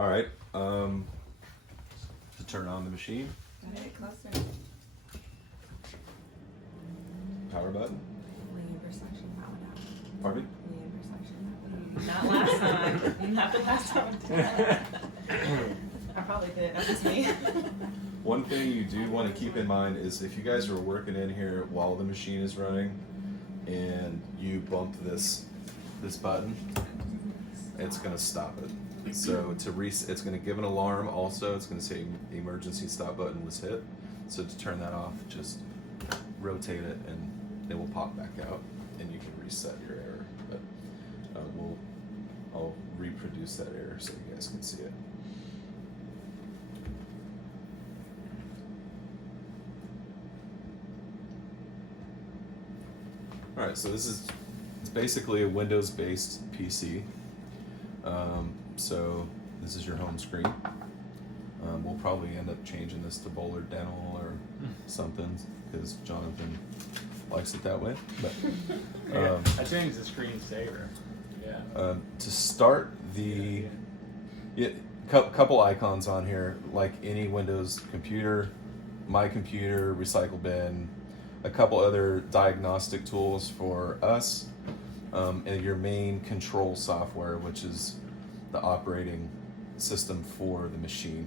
All right. To turn on the machine. Get it closer. Power button. Lean section power down. Pardon me? Lean section. Not last time. Not the last time. I probably did. That was me. One thing you do want to keep in mind is if you guys are working in here while the machine is running and you bump this button, it's going to stop it. So it's going to give an alarm also. It's going to say the emergency stop button was hit. So to turn that off, just rotate it and it will pop back out and you can reset your error. But I'll reproduce that error so you guys can see it. All right, so it's basically a Windows-based PC. So this is your home screen. We'll probably end up changing this to Bowler Dental or something because Jonathan likes it that way. But I changed the screensaver. Yeah. To start couple icons on here, like any Windows computer, My Computer, Recycle Bin, a couple other diagnostic tools for us, and your main control software, which is the operating system for the machine.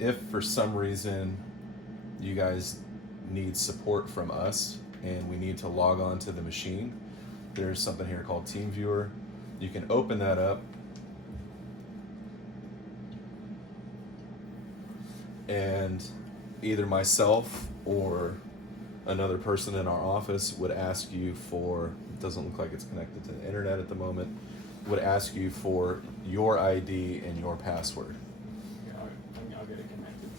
If for some reason you guys need support from us and we need to log on to the machine, there's something here called TeamViewer. You can open that up and either myself or another person in our office would ask you for, it doesn't look like it's connected to the internet at the moment, would ask you for your ID and your password. Yeah, I'll get it connected.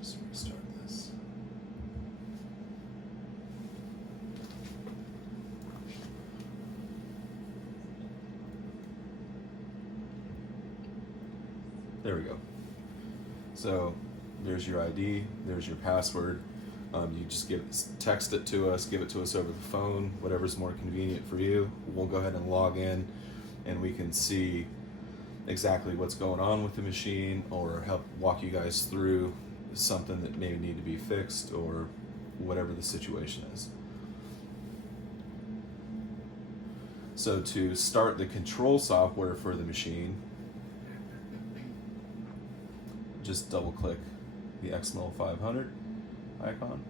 Just restart this. There we go. So there's your ID, there's your password. You just text it to us, give it to us over the phone, whatever's more convenient for you. We'll go ahead and log in and we can see exactly what's going on with the machine or help walk you guys through something that may need to be fixed or whatever the situation is. So to start the control software for the machine, just double click the X-500 icon.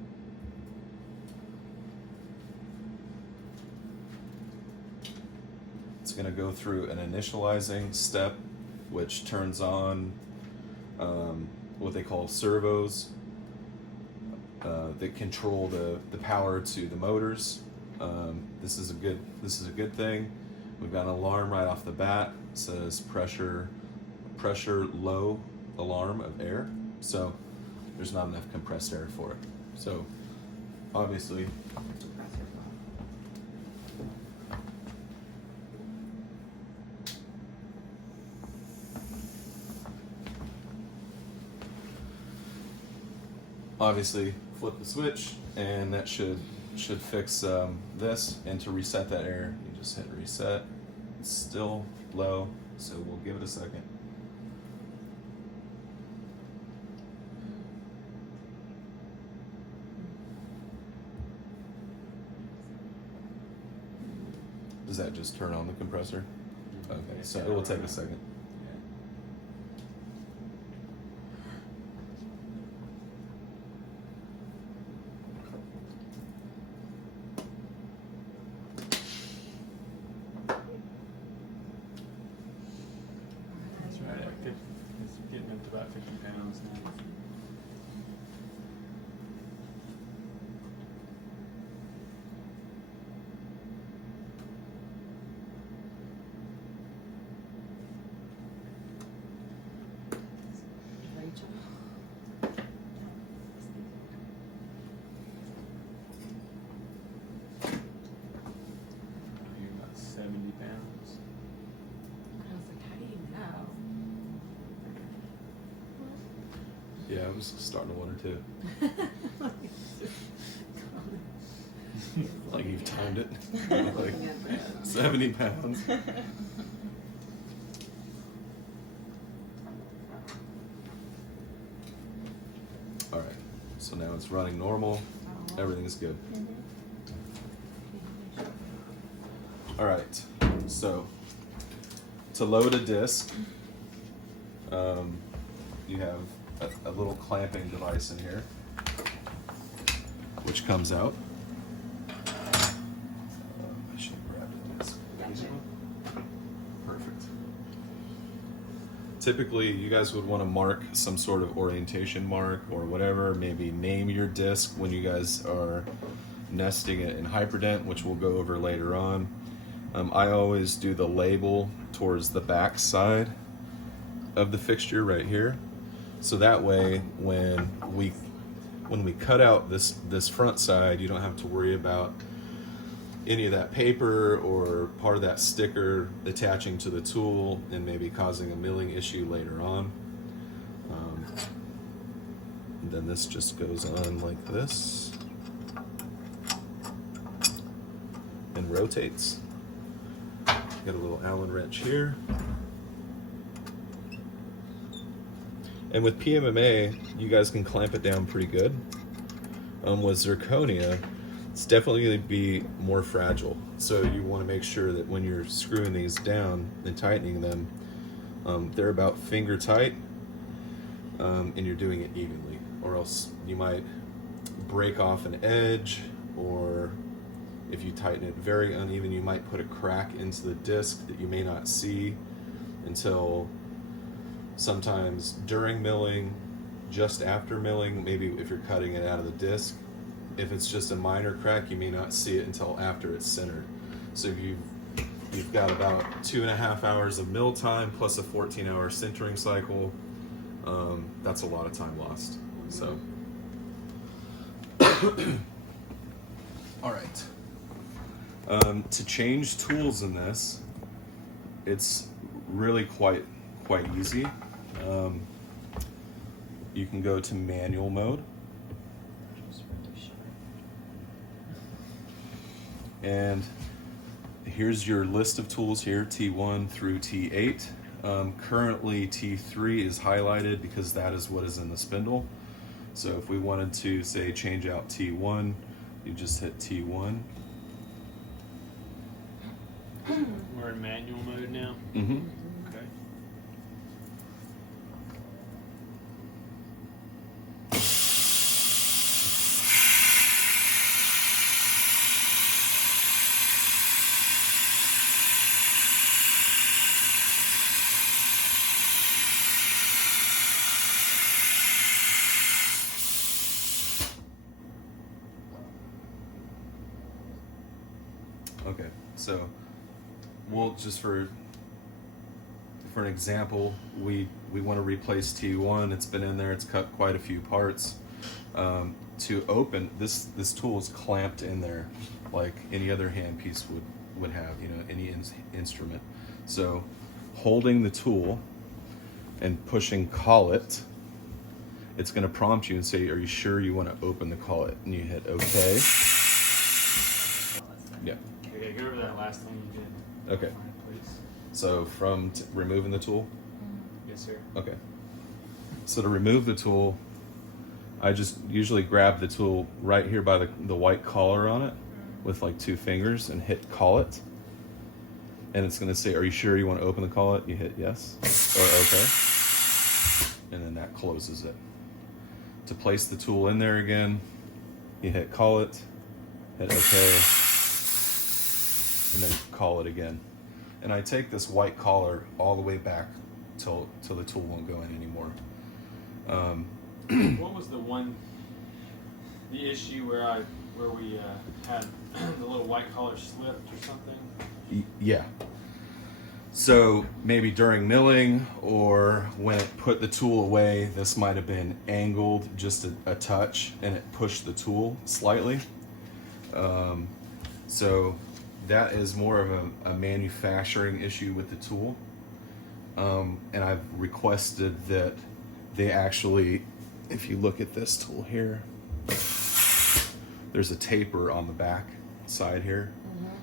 It's going to go through an initializing step, which turns on what they call servos that control the power to the motors. This is a good thing. We've got an alarm right off the bat. It says pressure low alarm of air. So there's not enough compressed air for it. So obviously flip the switch and that should fix this. And to reset that air, you just hit reset. It's still low, so we'll give it a second. Does that just turn on the compressor? Okay, so it will take a second. That's right. It's getting up to about 50 pounds now. Yeah, I was starting to wonder too. Like you've timed it. Like 70 pounds. All right, so now it's running normal. Everything is good. All right, so to load a disk, you have a little clamping device in here, which comes out. I should have grabbed a disk. Perfect. Typically, you guys would want to mark some sort of orientation mark or whatever, maybe name your disk when you guys are nesting it in Hyperdent, which we'll go over later on. I always do the label towards the back side of the fixture right here. So that way, when we cut out this front side, you don't have to worry about any of that paper or part of that sticker attaching to the tool and maybe causing a milling issue later on. Then this just goes on like this and rotates. Got a little Allen wrench here. And with PMMA, you guys can clamp it down pretty good. With zirconia, it's definitely going to be more fragile. So you want to make sure that when you're screwing these down and tightening them, they're about finger tight, and you're doing it evenly. Or else you might break off an edge, or if you tighten it very uneven, you might put a crack into the disc that you may not see until sometimes during milling, just after milling, maybe if you're cutting it out of the disc. If it's just a minor crack, you may not see it until after it's centered. So if you've got about 2.5 hours of mill time plus a 14-hour sintering cycle, that's a lot of time lost. So, all right. To change tools in this, it's really quite easy. You can go to manual mode, and here's your list of tools here, T1 through T8. Currently T3 is highlighted because that is what is in the spindle. So if we wanted to, say, change out T1, you just hit T1. We're in manual mode now. Mm-hmm. Okay. Okay, so we'll just for an example, we want to replace T1. It's been in there. It's cut quite a few parts. To open this tool is clamped in there, like any other handpiece would have. You know, any instrument. So holding the tool and pushing collet, it's going to prompt you and say, "Are you sure you want to open the collet?" And you hit OK. Yeah. Okay, go over that last thing you did. Okay. Please. So from removing the tool. Yes, sir. Okay. So to remove the tool, I just usually grab the tool right here by the white collar on it with like 2 fingers and hit collet. And it's going to say, "Are you sure you want to open the collet?" You hit yes or okay. And then that closes it. To place the tool in there again, you hit collet, hit okay, and then call it again. And I take this white collar all the way back till the tool won't go in anymore. What was the issue where we had the little white collar slipped or something? Yeah. So maybe during milling or when it put the tool away, this might have been angled just a touch and it pushed the tool slightly. So that is more of a manufacturing issue with the tool. And I've requested that they actually if you look at this tool here, there's a taper on the back side here.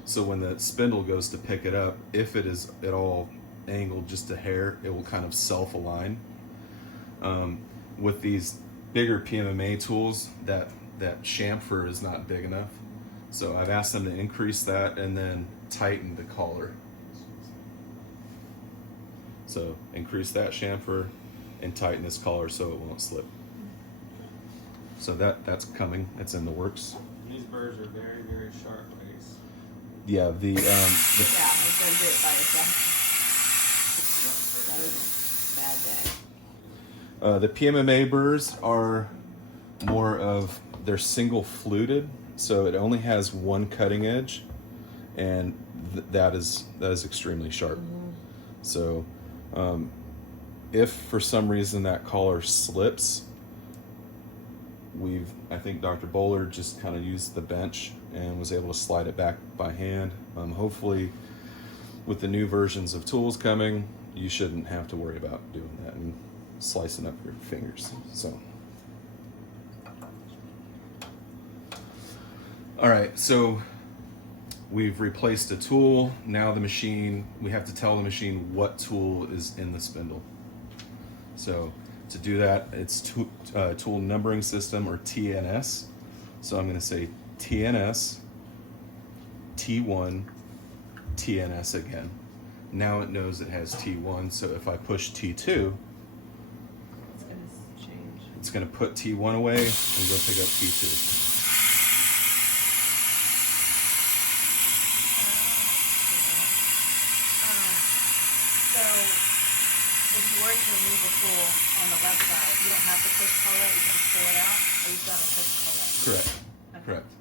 So when the spindle goes to pick it up, if it is at all angled just a hair, it will kind of self-align. With these bigger PMMA tools, that chamfer is not big enough. So I've asked them to increase that and then tighten the collar. So increase that chamfer and tighten this collar so it won't slip. So that's coming. It's in the works. These burrs are very, very sharp, I guess. Yeah, Yeah, I was gonna do it by yourself. That was a bad day. the PMMA burrs are more of, they're single fluted, so it only has one cutting edge, and that is extremely sharp. So if for some reason that collar slips, I think Dr. Bowler just kind of used the bench and was able to slide it back by hand. Hopefully with the new versions of tools coming, you shouldn't have to worry about doing that and slicing up your fingers. So all right, so we've replaced a tool. Now we have to tell the machine what tool is in the spindle. So to do that, it's tool numbering system, or TNS. So I'm going to say TNS, T1, TNS again. Now it knows it has T1, so if I push T2, It's gonna change. it's going to put T1 away and go pick up T2. So if you were to remove a tool on the left side, you don't have to push collet, you can just pull it out, or you still have to push collet? Correct. Okay. Correct.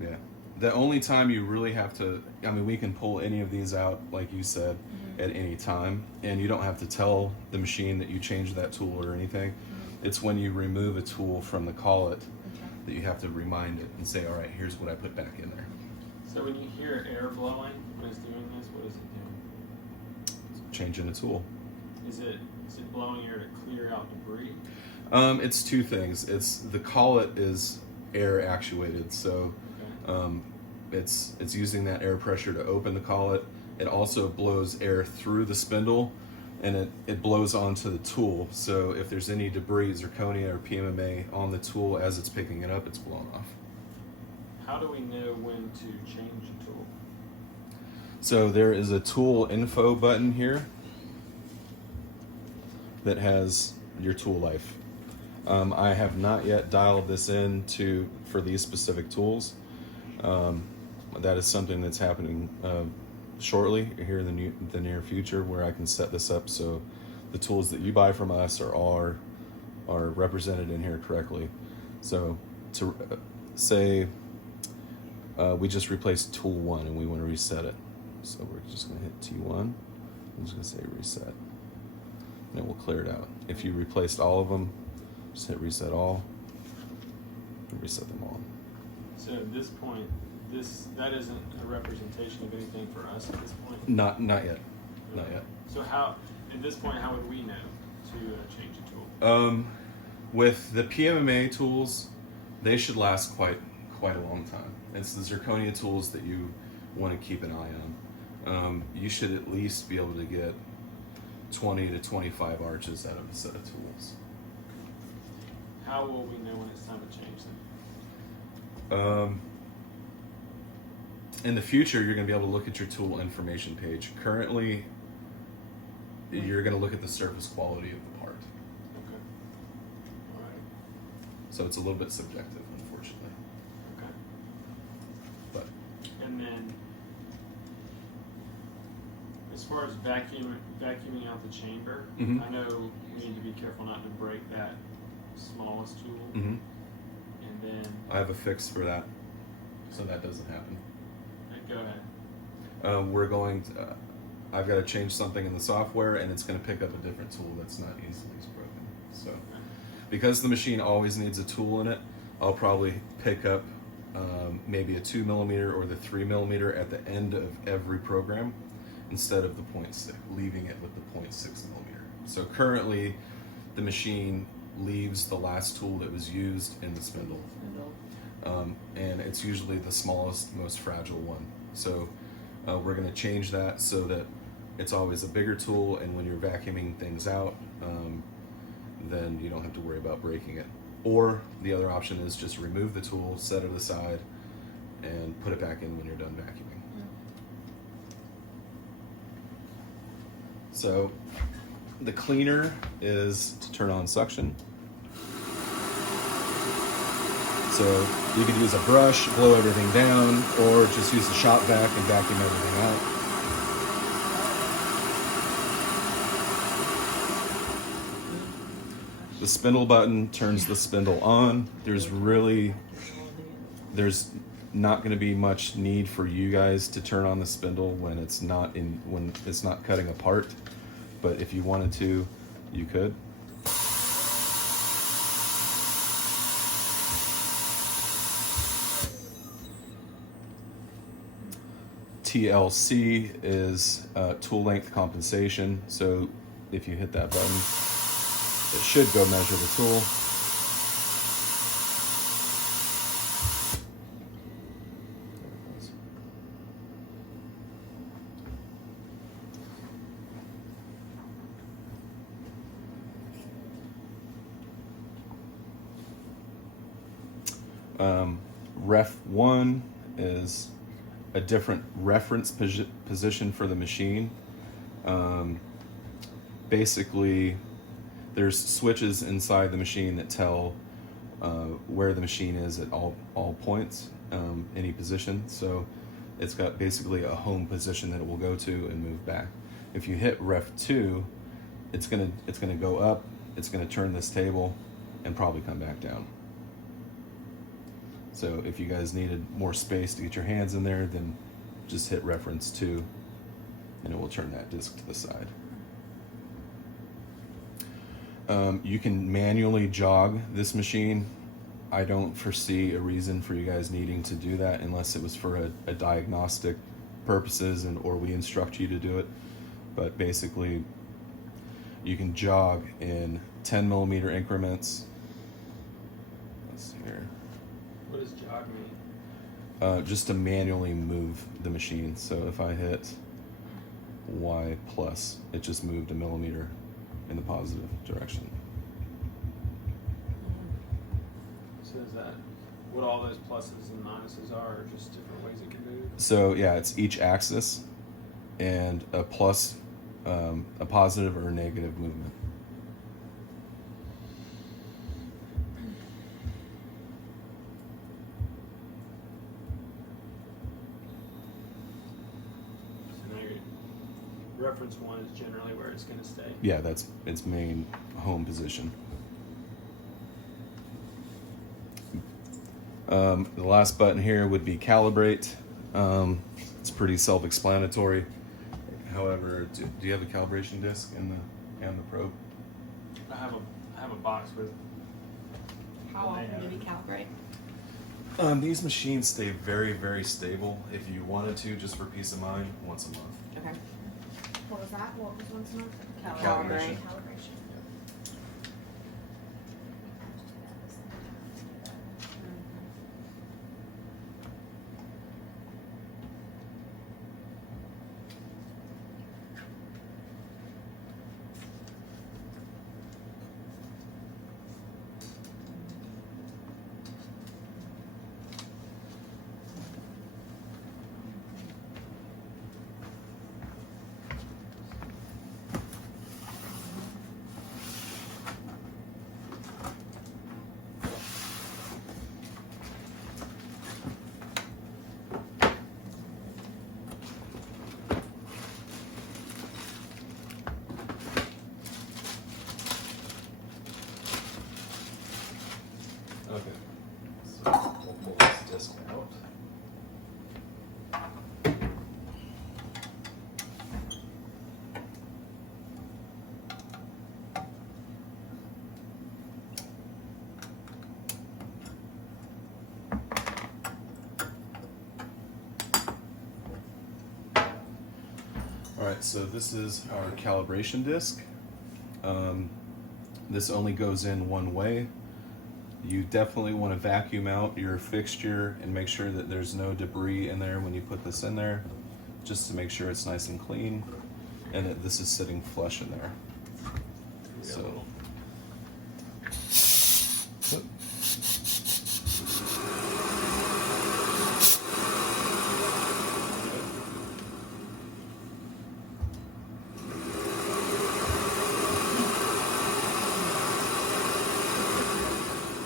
Yeah. The only time you really have to, I mean, we can pull any of these out, like you said, at any time, and you don't have to tell the machine that you changed that tool or anything. It's when you remove a tool from the collet that you have to remind it and say, all right, here's what I put back in there. So when you hear air blowing when it's doing this, what is it doing? Changing a tool. Is it blowing air to clear out debris? It's two things. The collet is air actuated, so it's using that air pressure to open the collet. It also blows air through the spindle, and it blows onto the tool. So if there's any debris, zirconia or PMMA on the tool as it's picking it up, it's blown off. How do we know when to change a tool? So there is a tool info button here that has your tool life. I have not yet dialed this in for these specific tools. That is something that's happening shortly here in the near future, where I can set this up so the tools that you buy from us are represented in here correctly. So to say we just replaced tool 1 and we want to reset it. So we're just going to hit T1. I'm just going to say reset. And it will clear it out. If you replaced all of them, just hit reset all and reset them all. So at this point, that isn't a representation of anything for us at this point? Not yet. Not yet. So at this point, how would we know to change a tool? With the PMMA tools, they should last quite a long time. It's the zirconia tools that you want to keep an eye on. You should at least be able to get 20 to 25 arches out of a set of tools. How will we know when it's time to change them? In the future, you're going to be able to look at your tool information page. Currently, you're going to look at the surface quality of the part. Okay. All right. So it's a little bit subjective, unfortunately. Okay. But And then, as far as vacuuming out the chamber, Mhm. I know we need to be careful not to break that smallest tool. mhm. And then, I have a fix for that, so that doesn't happen. go ahead. I've got to change something in the software, and it's going to pick up a different tool that's not easily broken. So, because the machine always needs a tool in it, I'll probably pick up maybe a 2mm or the 3mm at the end of every program instead of the 0.6, leaving it with the 0.6mm. So currently, the machine leaves the last tool that was used in the spindle. And it's usually the smallest, most fragile one. So we're going to change that so that it's always a bigger tool, and when you're vacuuming things out, then you don't have to worry about breaking it. Or the other option is just remove the tool, set it aside, and put it back in when you're done vacuuming. So the cleaner is to turn on suction. So you could use a brush, blow everything down, or just use the shop vac and vacuum everything out. The spindle button turns the spindle on. There's not going to be much need for you guys to turn on the spindle when it's not cutting apart, but if you wanted to, you could. TLC is tool length compensation. So if you hit that button, it should go measure the tool. Ref 1 is a different reference position for the machine. Basically, there's switches inside the machine that tell where the machine is at all points, any position. So it's got basically a home position that it will go to and move back. If you hit Ref 2, it's gonna go up, it's gonna turn this table, and probably come back down. So if you guys needed more space to get your hands in there, then just hit reference 2 and it will turn that disc to the side. You can manually jog this machine. I don't foresee a reason for you guys needing to do that unless it was for a diagnostic purposes or we instruct you to do it. But basically, you can jog in 10 millimeter increments. Let's see here. What does jog mean? Just to manually move the machine. So if I hit Y plus, it just moved a millimeter in the positive direction. So is that what all those pluses and minuses are, or just different ways it can move? So yeah, it's each axis and a plus, a positive or a negative movement. Reference 1 is generally where it's going to stay. Yeah, that's its main home position. The last button here would be calibrate. It's pretty self-explanatory. However, do you have a calibration disc in the probe? I have a box with. How often do we calibrate? These machines stay very, very stable. If you wanted to, just for peace of mind, once a month. Okay. What was that? What was once a month? Calibration. Calibration. Okay, so we'll pull this disc out. All right, so this is our calibration disc. This only goes in one way. You definitely want to vacuum out your fixture and make sure that there's no debris in there when you put this in there, just to make sure it's nice and clean and that this is sitting flush in there. So.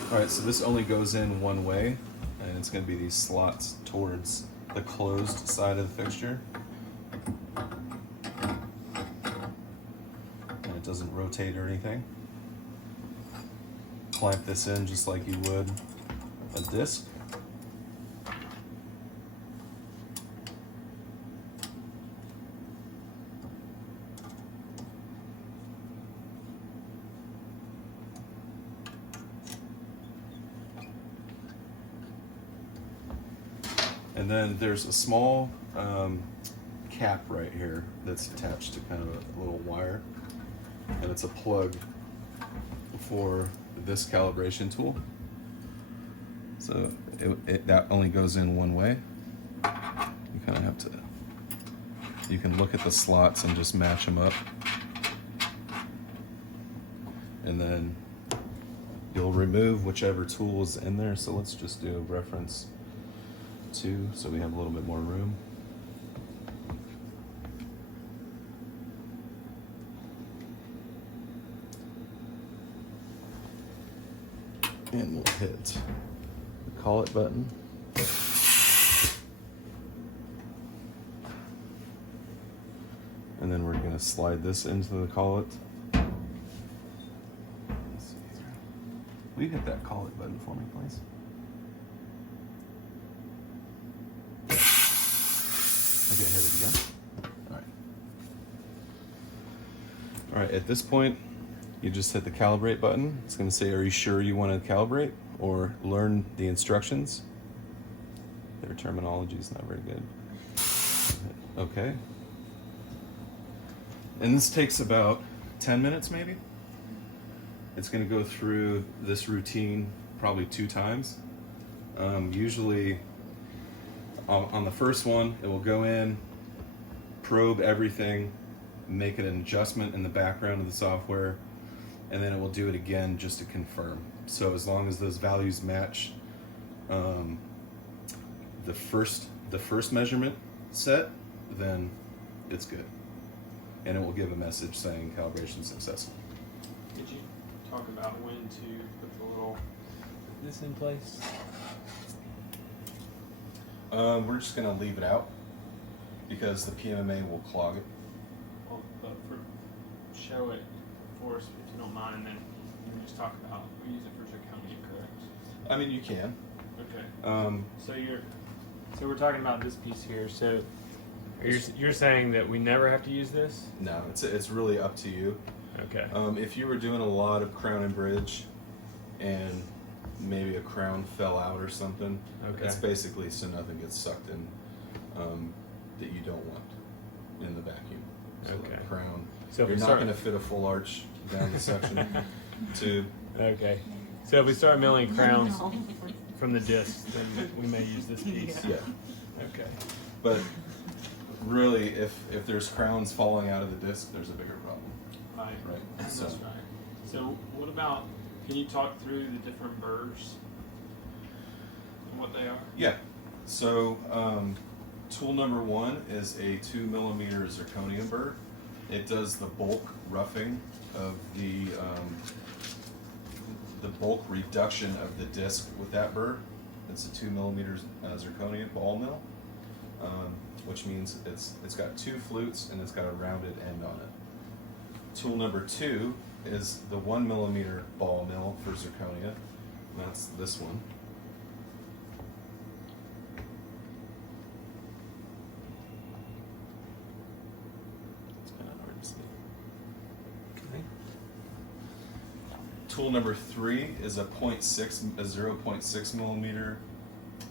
Alright, so this only goes in one way, and it's going to be these slots towards the closed side of the fixture. And it doesn't rotate or anything. Clamp this in just like you would a disc. And then there's a small cap right here that's attached to kind of a little wire, and it's a plug for this calibration tool. So that only goes in one way. You kind of have to, you can look at the slots and just match them up. And then you'll remove whichever tool is in there. So let's just do reference 2 so we have a little bit more room. And we'll hit the call it button. And then we're going to slide this into the call it. Let's see here. Will you hit that call it button for me, please? Okay, hit it again. All right. All right, at this point, you just hit the calibrate button. It's going to say, are you sure you want to calibrate or learn the instructions? Their terminology is not very good. Okay. And this takes about 10 minutes maybe. It's going to go through this routine probably 2 times. Usually on the first one, it will go in, probe everything, make an adjustment in the background of the software, and then it will do it again just to confirm. So as long as those values match the first measurement set, then it's good. And it will give a message saying calibration successful. Did you talk about when to put the little this in place? We're just gonna leave it out because the PMMA will clog it. Well, but show it for us if you don't mind, and then you can just talk about we use it for zirconia, correct? I mean, you can. Okay. So we're talking about this piece here. So you're saying that we never have to use this? No, it's really up to you. Okay. If you were doing a lot of crown and bridge, and maybe a crown fell out or something, Okay. it's basically so nothing gets sucked in that you don't want in the vacuum. So Okay. the crown. So if you're we not start- going to fit a full arch down the suction tube. Okay. So if we start milling crowns from the disc, then we may use this piece. Yeah. Okay. But really, if there's crowns falling out of the disc, there's a bigger problem. Right. Right. That's So- right. So what about? Can you talk through the different burrs and what they are? Yeah. So tool number 1 is a 2mm zirconium burr. It does the bulk roughing of the bulk reduction of the disc with that burr. It's a 2mm zirconium ball mill, which means it's got 2 flutes and it's got a rounded end on it. Tool number 2 is the 1mm ball mill for zirconia. And that's this one. It's kind of hard to see. Okay. Tool number 3 is a 0.6mm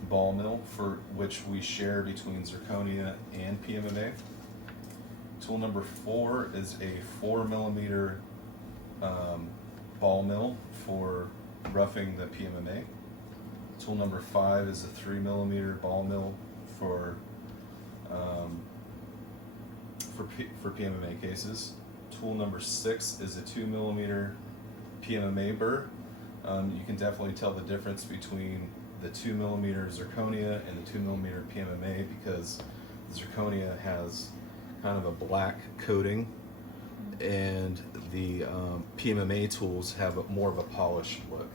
ball mill, for which we share between zirconia and PMMA. Tool number 4 is a 4mm ball mill for roughing the PMMA. Tool number 5 is a 3mm ball mill for PMMA cases. Tool number 6 is a 2mm PMMA burr. You can definitely tell the difference between the 2mm zirconia and the 2mm PMMA because the zirconia has kind of a black coating, and the PMMA tools have more of a polished look.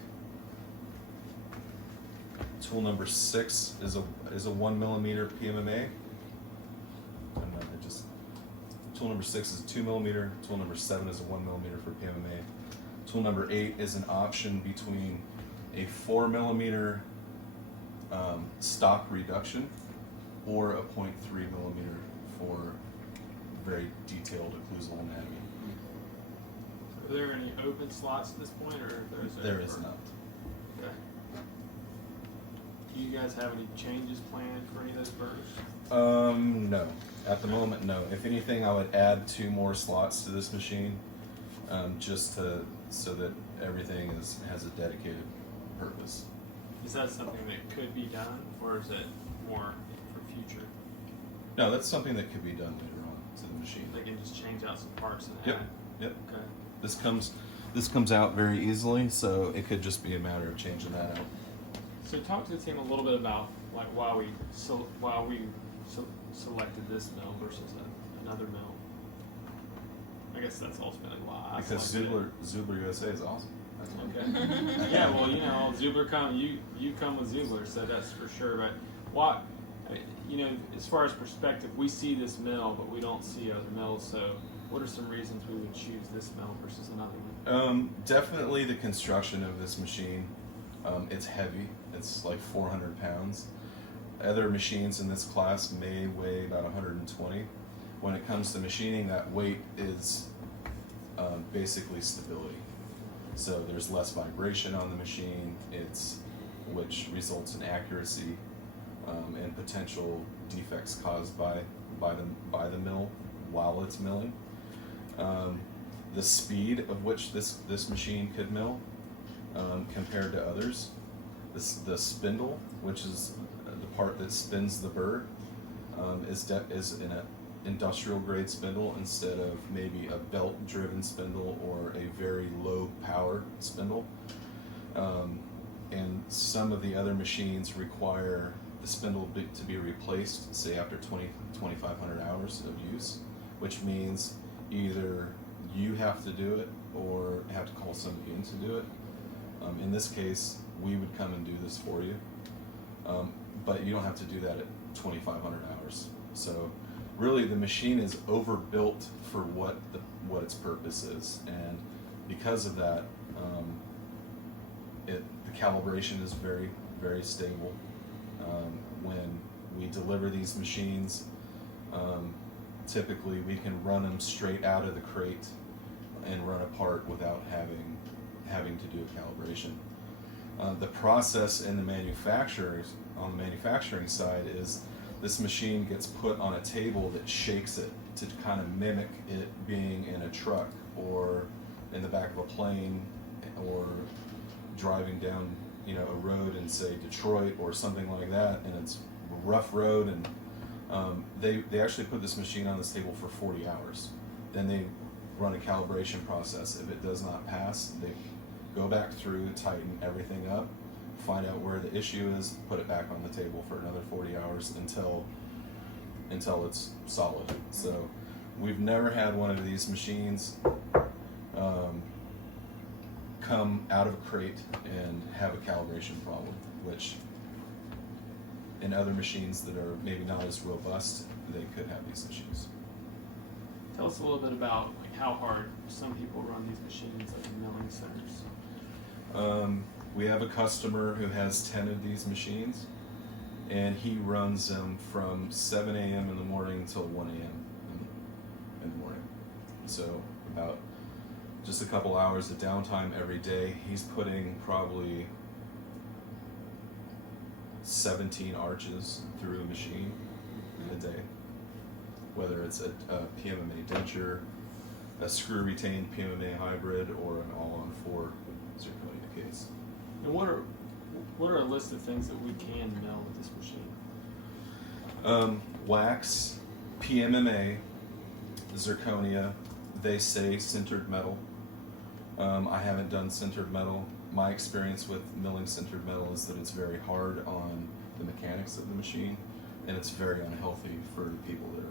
Tool number 6 is a 1mm PMMA. Tool number 6 is a 2mm. Tool number 7 is a 1mm for PMMA. Tool number 8 is an option between a 4mm stock reduction or a 0.3mm for very detailed occlusal anatomy. Are there any open slots at this point, or There is not. Okay. Do you guys have any changes planned for any of those burrs? No. At the moment, no. If anything, I would add 2 more slots to this machine, so that everything has a dedicated purpose. Is that something that could be done, or is it more for future? No, that's something that could be done later on to the machine. They can just change out some parts and Yep. add? Yep. Okay. This comes out very easily, so it could just be a matter of changing that out. So talk to the team a little bit about like why we selected this mill versus another mill. I guess that's ultimately why I Because selected Zubler USA is awesome. That's why. it. Okay. Yeah, well, Zubler you come with Zubler, so that's for sure. But what, as far as perspective, we see this mill, but we don't see other mills. So, what are some reasons we would choose this mill versus another one? Definitely the construction of this machine. It's heavy. It's like 400 pounds. Other machines in this class may weigh about 120. When it comes to machining, that weight is basically stability. So there's less vibration on the machine, which results in accuracy and potential defects caused by the mill while it's milling. The speed of which this machine could mill compared to others, the spindle, which is the part that spins the burr, is in an industrial grade spindle instead of maybe a belt driven spindle or a very low power spindle. And some of the other machines require the spindle to be replaced, say after 2,500 hours of use, which means either you have to do it or have to call somebody in to do it. In this case, we would come and do this for you, but you don't have to do that at 2,500 hours. So really the machine is overbuilt for what its purpose is, and because of that, the calibration is very, very stable. When we deliver these machines, typically we can run them straight out of the crate and run a part without having to do a calibration. The process in the on the manufacturing side is this machine gets put on a table that shakes it to kind of mimic it being in a truck or in the back of a plane or driving down a road in, say, Detroit or something like that, and it's a rough road, and they actually put this machine on this table for 40 hours. Then they run a calibration process. If it does not pass, they go back through, tighten everything up, find out where the issue is, put it back on the table for another 40 hours until it's solid. So we've never had one of these machines come out of a crate and have a calibration problem, which in other machines that are maybe not as robust, they could have these issues. Tell us a little bit about how hard some people run these machines at the milling centers. We have a customer who has 10 of these machines, and he runs them from 7 a.m. in the morning until 1 a.m. in the morning. So about just a couple hours of downtime every day. He's putting probably 17 arches through a machine a day, whether it's a PMMA denture, a screw retained PMMA hybrid or an all-on-4 zirconia case. And what are a list of things that we can mill with this machine? Wax, PMMA, zirconia, they say sintered metal. I haven't done sintered metal. My experience with milling sintered metal is that it's very hard on the mechanics of the machine, and it's very unhealthy for people that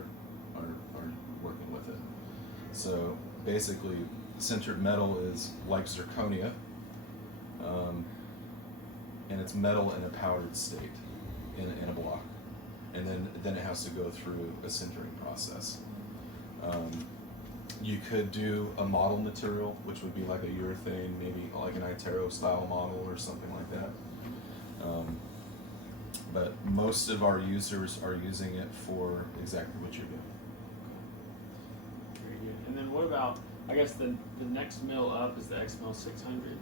are working with it. So basically, sintered metal is like zirconia, and it's metal in a powdered state in a block, and then it has to go through a sintering process. You could do a model material, which would be like a urethane, maybe like an Itero style model or something like that. But most of our users are using it for exactly what you're doing. Very good. And then what about, I guess the next mill up is the XMill 600.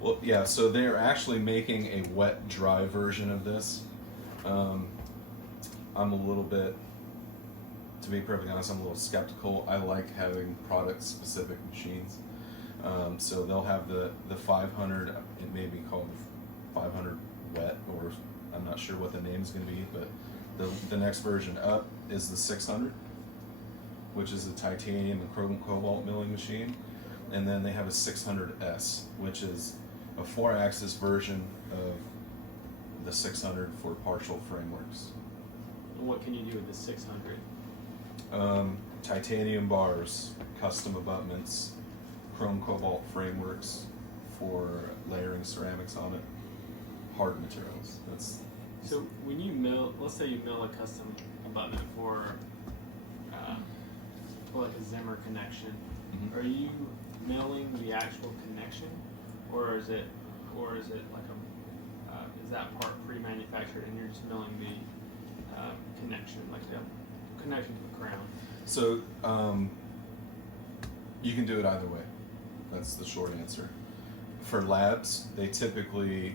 Well, yeah, so they're actually making a wet dry version of this. I'm a little bit, to be perfectly honest, I'm a little skeptical. I like having product specific machines. So they'll have the 500, it may be called 500 wet, or I'm not sure what the name is going to be, but the next version up is the 600, which is a titanium and chrome cobalt milling machine. And then they have a 600S, which is a 4-axis version of the 600 for partial frameworks. And what can you do with the 600? Titanium bars, custom abutments, chrome cobalt frameworks for layering ceramics on it, hard materials. So when you mill, let's say you mill a custom abutment for like a Zimmer connection, Mhm. are you milling the actual connection, or is it like is that part pre-manufactured and you're just milling the connection, like the connection to the crown? So you can do it either way. That's the short answer. For labs, they typically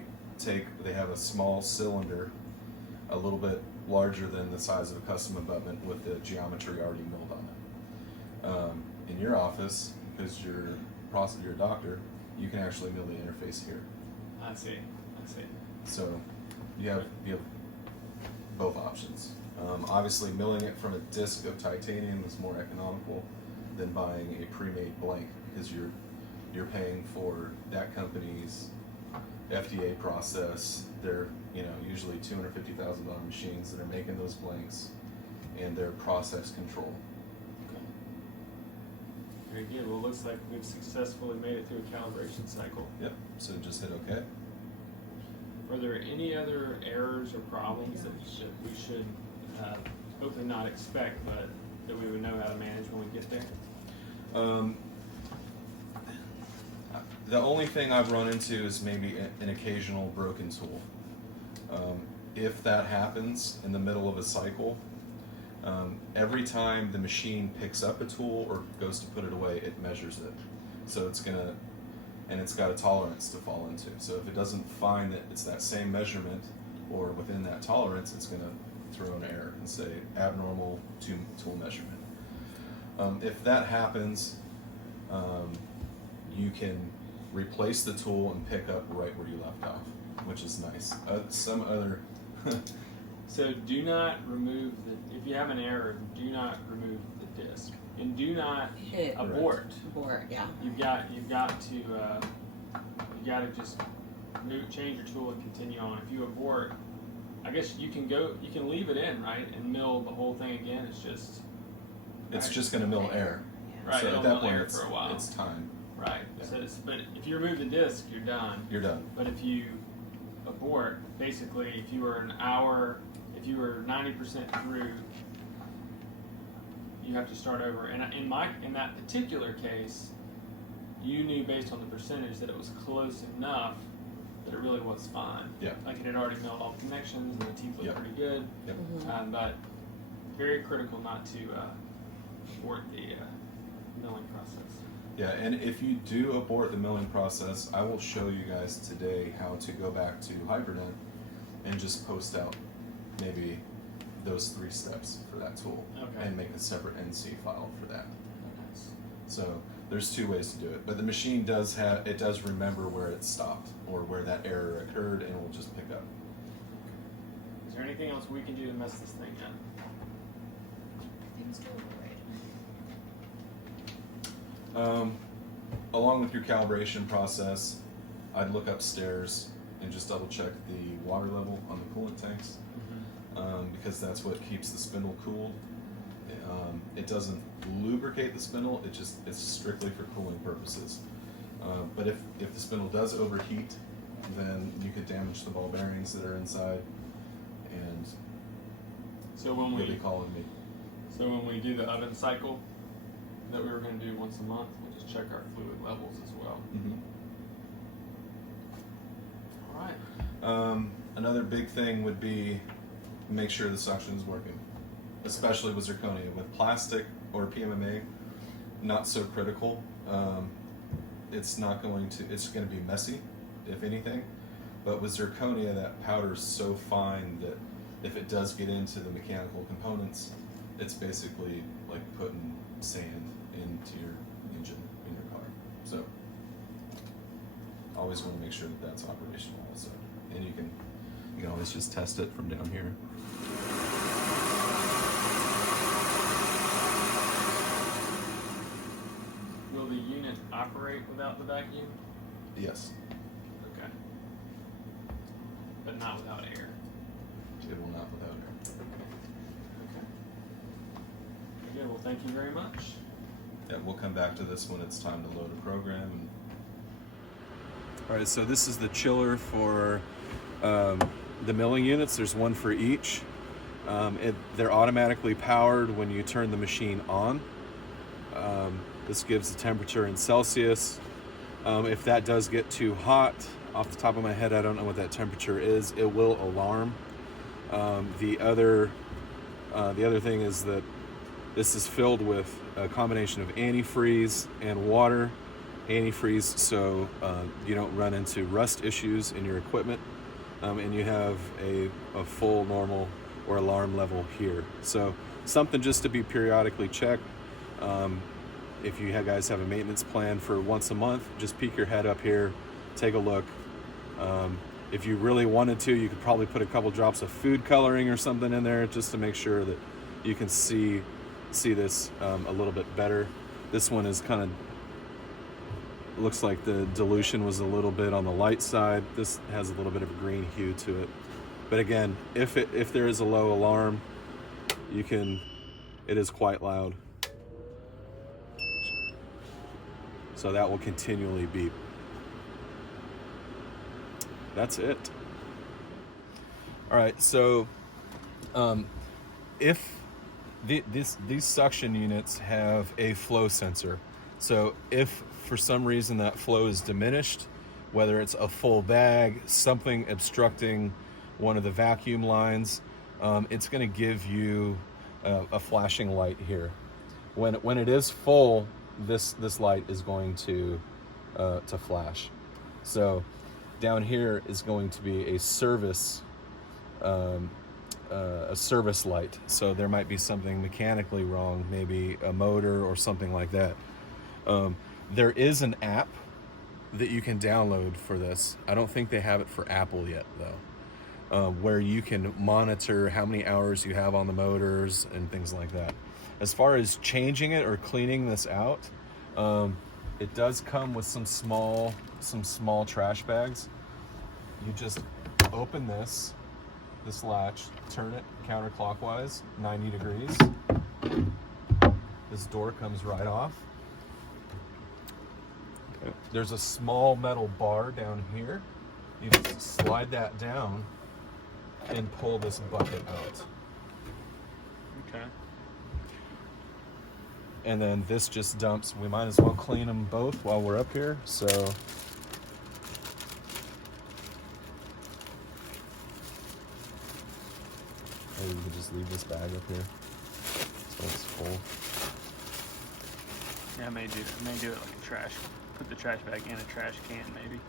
they have a small cylinder, a little bit larger than the size of a custom abutment with the geometry already milled on it. In your office, because you're a doctor, you can actually mill the interface here. I see. So you have both options. Obviously, milling it from a disc of titanium is more economical than buying a pre-made blank, because you're paying for that company's FDA process. They're usually $250,000 machines that are making those blanks, and their process control. Okay. Very good. Well, it looks like we've successfully made it through a calibration cycle. Yep. So just hit OK. Are there any other errors or problems that we should hopefully not expect, but that we would know how to manage when we get there? The only thing I've run into is maybe an occasional broken tool. If that happens in the middle of a cycle, every time the machine picks up a tool or goes to put it away, it measures it. So it's got a tolerance to fall into. So if it doesn't find that it's that same measurement or within that tolerance, it's going to throw an error and say abnormal tool measurement. If that happens, you can replace the tool and pick up right where you left off, which is nice. Some other So do not remove if you have an error, do not remove the disc, and do not Hit abort. abort, yeah. You've got to just change your tool and continue on. If you abort, I guess you can leave it in, right, and mill the whole thing again. It's just going to mill air. right. So It'll at that mill point, air for a while. it's time. Right. Yeah. So but if you remove the disc, you're done. You're done. But if you abort, basically, if you were 90% through, you have to start over. And in that particular case, you knew based on the percentage that it was close enough that it really was fine. Yeah. Like it had already milled all the connections and the teeth looked Yep. pretty good. Yep. But very critical not to abort the milling process. Yeah, and if you do abort the milling process, I will show you guys today how to go back to Hibernate and just post out maybe those 3 steps for that tool, Okay. and make a separate NC file for that. So there's two ways to do it, but the machine does remember where it stopped or where that error occurred, and will just pick up. Is there anything else we can do to mess this thing up? Things to avoid. Along with your calibration process, I'd look upstairs and just double check the water level on the coolant tanks, because that's what keeps the spindle cooled. It doesn't lubricate the spindle, it's strictly for cooling purposes. But if the spindle does overheat, then you could damage the ball bearings that are inside, and So when you'll we be calling me. So when we do the oven cycle that we were going to do once a month, we'll just check our fluid levels as well. All right. Another big thing would be make sure the suction is working, especially with zirconia. With plastic or PMMA, not so critical. It's going to be messy, if anything. But with zirconia, that powder is so fine that if it does get into the mechanical components, it's basically like putting sand into your engine in your car. So always want to make sure that that's operational also. And you can always just test it from down here. Will the unit operate without the vacuum? Yes, Okay. But not without air. it will not without air. Okay. Good. Well, thank you very much. Yeah, we'll come back to this when it's time to load a program. All right, so this is the chiller for the milling units. There's one for each. They're automatically powered when you turn the machine on. This gives the temperature in Celsius. If that does get too hot, off the top of my head, I don't know what that temperature is. It will alarm. The other thing is that this is filled with a combination of antifreeze and water. Antifreeze so you don't run into rust issues in your equipment, and you have a full normal or alarm level here. So something just to be periodically checked. If you guys have a maintenance plan for once a month, just peek your head up here, take a look. If you really wanted to, you could probably put a couple drops of food coloring or something in there just to make sure that you can see this a little bit better. This one is kind of looks like the dilution was a little bit on the light side. This has a little bit of a green hue to it. But again, if there is a low alarm, it is quite loud. So that will continually beep. That's it. All right, so if these suction units have a flow sensor, so if for some reason that flow is diminished, whether it's a full bag, something obstructing one of the vacuum lines, it's going to give you a flashing light here. When it is full, this light is going to flash. So down here is going to be a service light. So there might be something mechanically wrong, maybe a motor or something like that. There is an app that you can download for this. I don't think they have it for Apple yet though, where you can monitor how many hours you have on the motors and things like that. As far as changing it or cleaning this out, it does come with some small trash bags. You just open this latch, turn it counterclockwise 90 degrees. This door comes right off. There's a small metal bar down here. You just slide that down and pull this bucket out. Okay. And then this just dumps. We might as well clean them both while we're up here. So maybe we can just leave this bag up here so it's full. Yeah, I may do it like a trash. Put the trash bag in a trash can, maybe.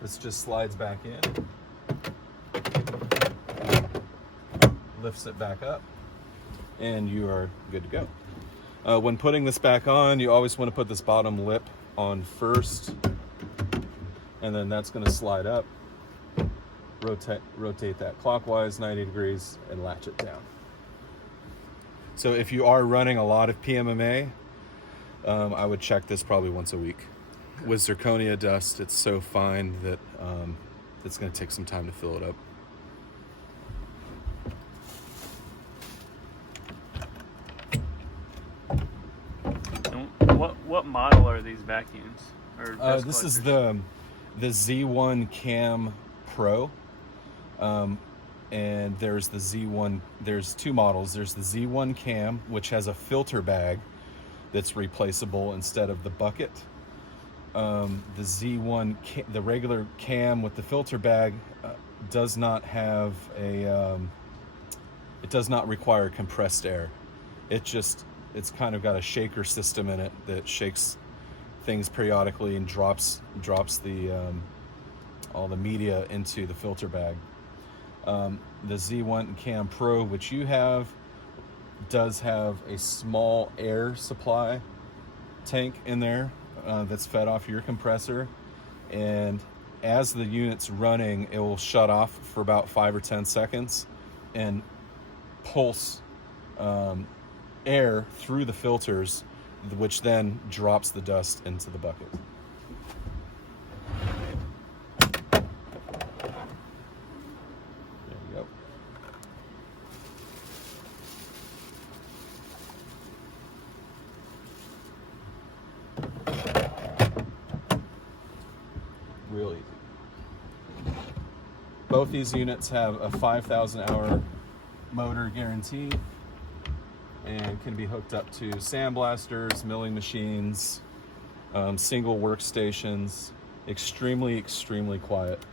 This just slides back in, lifts it back up, and you are good to go. When putting this back on, you always want to put this bottom lip on first, and then that's going to slide up, rotate that clockwise 90 degrees, and latch it down. So if you are running a lot of PMMA, I would check this probably once a week. With zirconia dust, it's so fine that it's going to take some time to fill it up. And what model are these vacuums? Or dust This is collectors? the Z1 Cam Pro, and there's the Z1. There's two models. There's the Z1 Cam, which has a filter bag that's replaceable instead of the bucket. The Z1, the regular cam with the filter bag, does not have a. It does not require compressed air. It's kind of got a shaker system in it that shakes things periodically and drops the all the media into the filter bag. The Z1 Cam Pro, which you have, does have a small air supply tank in there that's fed off your compressor, and as the unit's running, it will shut off for about 5 or 10 seconds and pulse air through the filters, which then drops the dust into the bucket. There you go. Real easy. Both these units have a 5,000 hour motor guarantee and can be hooked up to sandblasters, milling machines, single workstations. Extremely quiet.